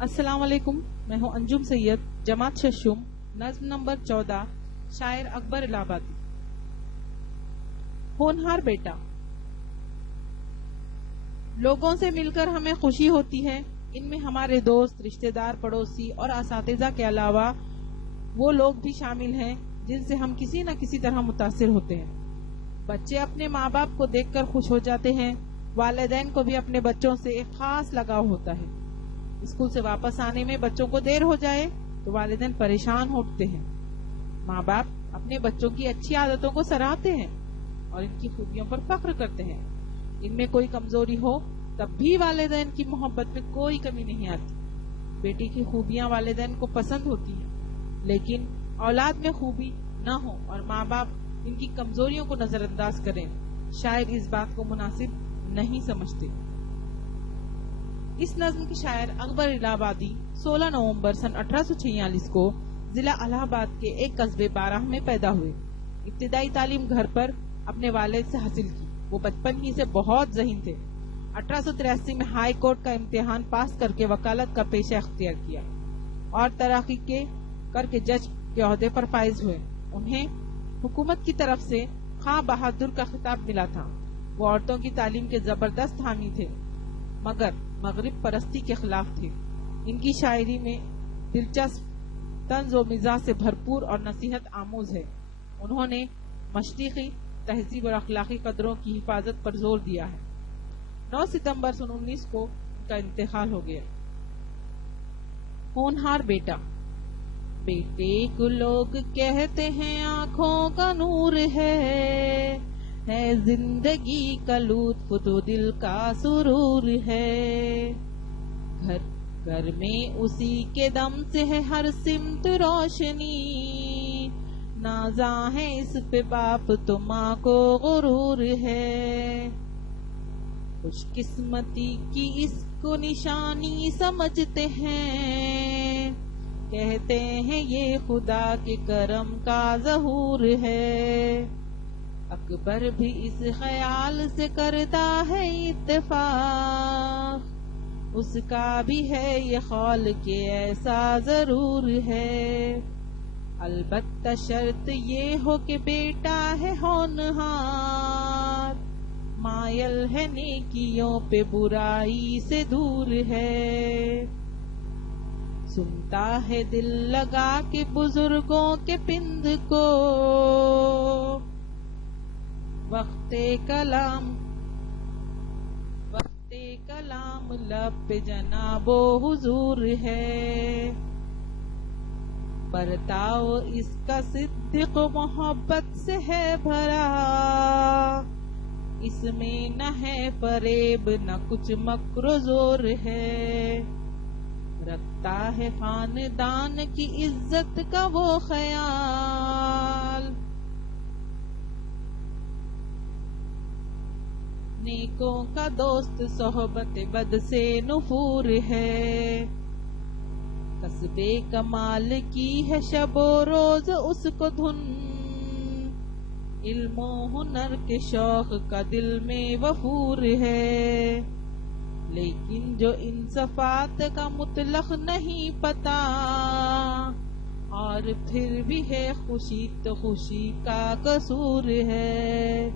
السلام علیکم، میں ہوں انجم سید، جماعت ششم، نظم نمبر 14، شاعر اکبر الہ آبادی۔ ہونہار بیٹا۔ لوگوں سے مل کر ہمیں خوشی ہوتی ہے، ان میں ہمارے دوست، رشتہ دار، پڑوسی اور اساتذہ کے علاوہ وہ لوگ بھی شامل ہیں جن سے ہم کسی نہ کسی طرح متاثر ہوتے ہیں۔ بچے اپنے ماں باپ کو دیکھ کر خوش ہو جاتے ہیں، والدین کو بھی اپنے بچوں سے ایک خاص لگاؤ ہوتا ہے۔ اسکول سے واپس آنے میں بچوں کو دیر ہو جائے تو والدین پریشان ہوتے ہیں۔ ماں باپ اپنے بچوں کی اچھی عادتوں کو سراہتے ہیں اور ان کی خوبیوں پر فخر کرتے ہیں۔ ان میں کوئی کمزوری ہو تب بھی والدین کی محبت میں کوئی کمی نہیں آتی۔ بیٹی کی خوبیاں والدین کو پسند ہوتی ہیں، لیکن اولاد میں خوبی نہ ہو اور ماں باپ ان کی کمزوریوں کو نظر انداز کریں، شاید اس بات کو مناسب نہیں سمجھتے۔ اس نظم کے شاعر اکبر الہ آبادی 16 نومبر سن 1846 کو ضلع الہ آباد کے ایک قصبے بارہ میں پیدا ہوئے۔ ابتدائی تعلیم گھر پر اپنے والد سے حاصل کی۔ وہ بچپن ہی سے بہت ذہین تھے۔ 1883 میں ہائی کورٹ کا امتحان پاس کر کے وکالت کا پیشہ اختیار کیا اور ترقی کر کے جج کے عہدے پر فائز ہوئے۔ انہیں حکومت کی طرف سے خاں بہادر کا خطاب ملا تھا۔ وہ عورتوں کی تعلیم کے زبردست حامی تھے، مگر مغرب پرستی کے خلاف تھے۔ ان کی شاعری میں دلچسپ طنز و مزاح سے بھرپور اور نصیحت آموز ہے۔ انہوں نے مشرقی تہذیب اور اخلاقی قدروں کی حفاظت پر زور دیا ہے۔ 9 ستمبر سن 19 کو ان کا انتقال ہو گیا۔ ہونہار بیٹا۔ بیٹے کو لوگ کہتے ہیں آنکھوں کا نور ہے زندگی کا لطف تو دل کا سرور ہے۔ گھر میں اسی کے دم سے ہے ہر سمت روشنی، نازاں ہے اس پہ باپ تو ماں کو غرور ہے۔ خوش قسمتی کی اس کو نشانی سمجھتے ہیں، کہتے ہیں یہ خدا کے کرم کا ظہور ہے۔ اکبر بھی اس خیال سے کرتا ہے اتفاق، اس کا بھی ہے یہ خول کہ ایسا ضرور ہے۔ البتہ شرط یہ ہو کہ بیٹا ہے ہونہار، مائل ہے نیکیوں پہ برائی سے دور ہے۔ سنتا ہے دل لگا کے بزرگوں کے پند کو، وقت کلام لب پہ جناب و حضور ہے۔ برتاؤ اس کا صدق و محبت سے ہے بھرا، اس میں نہ ہے فریب نہ کچھ مکر و زور ہے۔ رکھتا ہے خاندان کی عزت کا وہ خیال، نیکوں کا دوست صحبت بد سے نفور ہے۔ قصبے کمال کی ہے شب و روز اس کو دھن، علم و ہنر کے شوق کا دل میں وفور ہے۔ لیکن جو ان صفات کا مطلق نہیں پتا، اور پھر بھی ہے خوشی تو خوشی کا قصور ہے،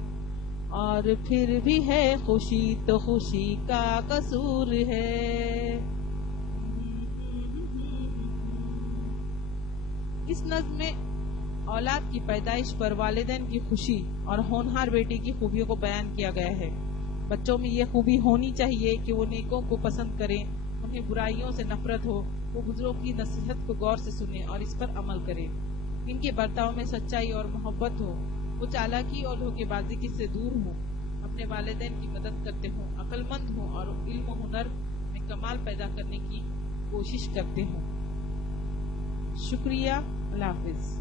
اور پھر بھی ہے خوشی تو خوشی کا قصور ہے۔ اس نظم میں اولاد کی پیدائش پر والدین کی خوشی اور ہونہار بیٹی کی خوبیوں کو بیان کیا گیا ہے۔ بچوں میں یہ خوبی ہونی چاہیے کہ وہ نیکوں کو پسند کریں، انہیں برائیوں سے نفرت ہو، وہ بزرگوں کی نصیحت کو غور سے سنیں اور اس پر عمل کریں۔ ان کے برتاؤ میں سچائی اور محبت ہو، وہ چالاکی اور دھوکے بازی سے دور ہوں، اپنے والدین کی مدد کرتے ہوں، عقل مند ہوں اور علم و ہنر میں کمال پیدا کرنے کی کوشش کرتے ہوں۔ شکریہ، اللہ حافظ۔